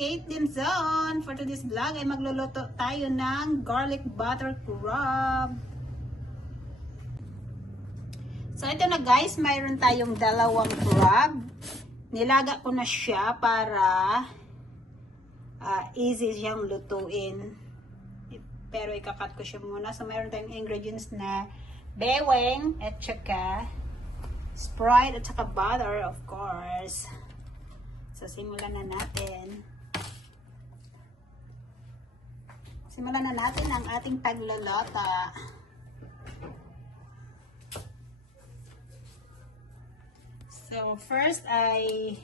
Kate Dimson. For today's vlog ay magluluto tayo ng garlic butter crab. So ito na guys, mayroon tayong dalawang crab. Nilaga ko na siya para easy siyang lutuin. Pero ikakat ko siya muna. So mayroon tayong ingredients na beweng at saka Sprite at saka butter, of course. So simulan na natin. Simulan na natin ang ating pagluluto. So first ay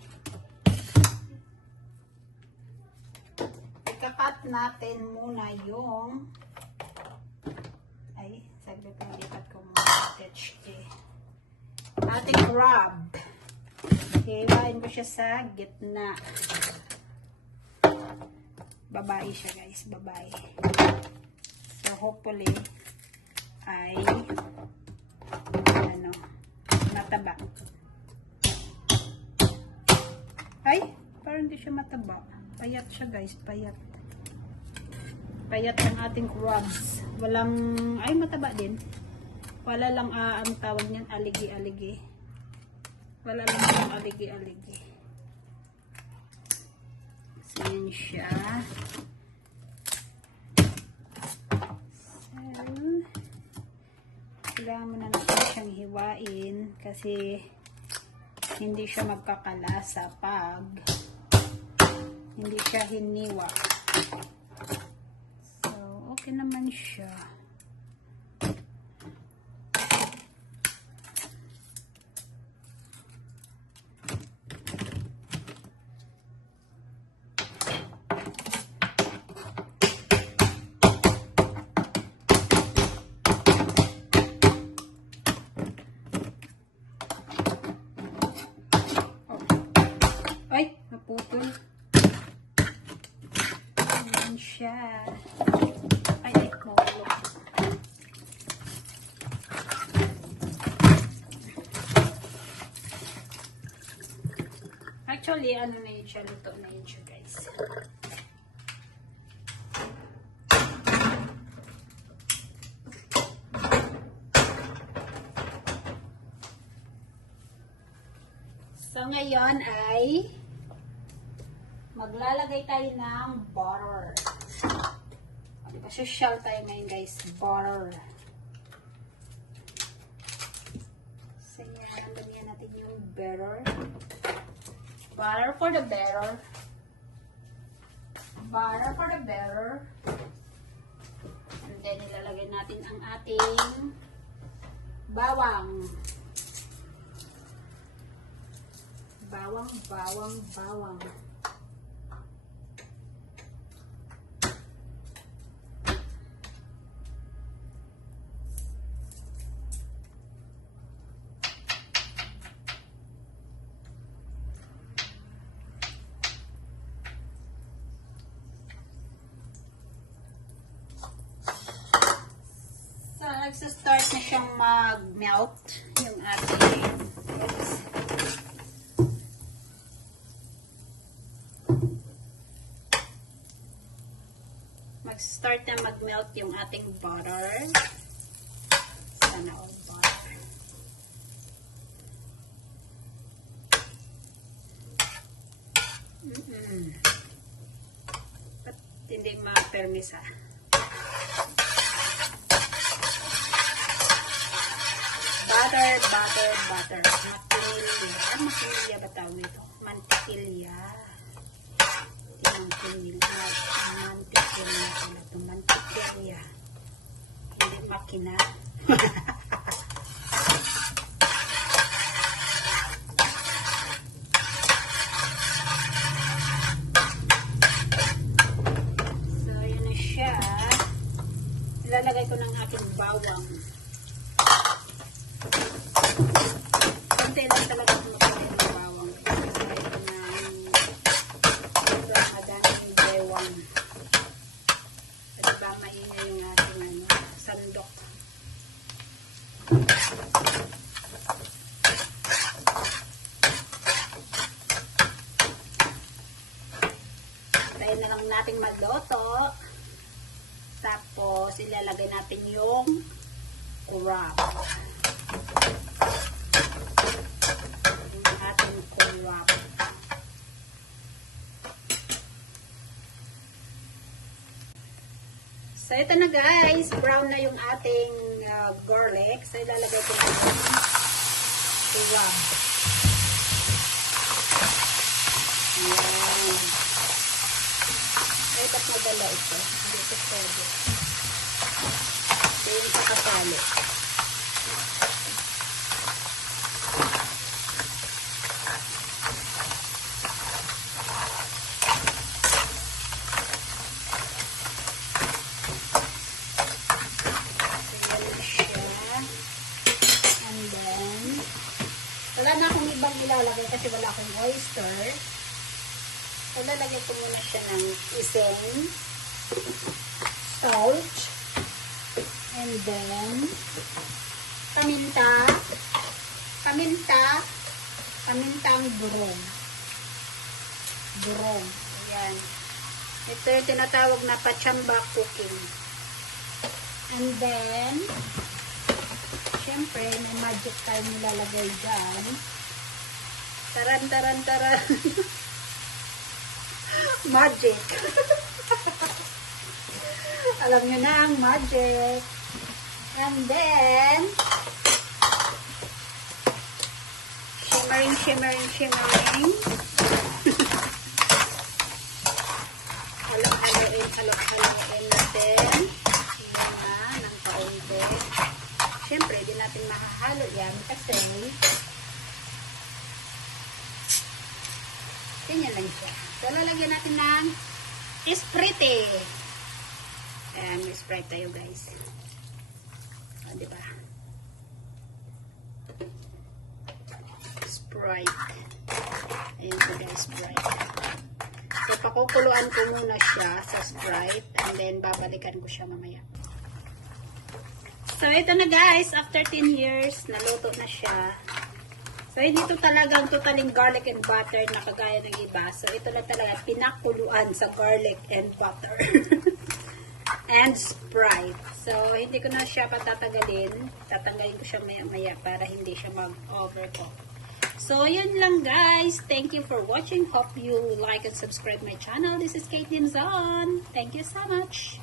ikakat natin muna yung saglit na lipat ko muna ating crab. Hiwain ko siya sa gitna. Babae siya guys, babae. So hopefully ay mataba. Ay, parang hindi siya mataba. Payat siya guys, payat. Payat ang ating crabs. Walang, mataba din. Wala lang, ang tawag niyan, aligi-aligi. Wala lang yung aligi-aligi. So, yun siya. So, kailangan mo na natin siyang hiwain kasi hindi siya magkakalasa pag hindi siya hiniwa. So, okay naman siya. Ay, naputol. Ayan siya. Ay, maulo. Actually, ano na yun siya, luto na yun siya, guys. So, ngayon ay maglalagay tayo ng butter. Social tayo ngayon guys, butter. So yan, lagyan natin yung butter. Butter for the better. Butter for the better. And then ilalagay natin ang ating bawang. Bawang, bawang, bawang. Nagsa-start na siyang mag-melt yung ating mag-start na mag-melt yung ating butter. Sana all butter. Ba't hindi ma-permis ha? Butter, butter, butter. Mantilya. Ano mantilya ba tawag nito? Mantilya. Mantilya. Mantilya. Mantilya. Hindi makina. So, yun na siya. Ilalagay ko ng aking bawang. Konti lang talaga kung magkakain ng bawang. Kasi ito na sobrang adaming bewang. At ba maingay yung ating sandok. natin yung crab. Yung ating crab. So, ito na guys. Brown na yung ating garlic. So, ilalagay ko na yung crab. Ayan. Ay, ba't maganda ito? Hindi ito pwede. Hindi ito kasali. Wala na akong ibang ilalagay kasi wala akong oyster. So, lalagay ko muna siya ng iseng, salt, and then, pamintang durong. Ayan. Ito yung tinatawag na pachamba cooking. And then, syempre, may magic time nilalagay dyan. Taran. Magic. Alam nyo na ang magic. And then, shimmering. Halo-haloin natin. Yan na, ng kaunti. Siyempre, di natin makahalo yan kasi ganyan lang siya. So, lalagyan natin ng Sprite. Ayan, may Sprite tayo guys. O, diba? Sprite. Ayan po guys, Sprite. So, pakukuluan ko muna siya sa Sprite and then babalikan ko siya mamaya. So, ito na guys, after 10 years, naluto na siya. So, hindi ito talagang totaling garlic and butter na kagaya ng iba. So, ito na talaga pinakuluan sa garlic and butter. And Sprite. So, hindi ko na siya patatagalin. Tatanggalin ko siya maya-maya para hindi siya mag-overcook. So, yun lang guys. Thank you for watching. Hope you like and subscribe my channel. This is Caitlin Zon. Thank you so much.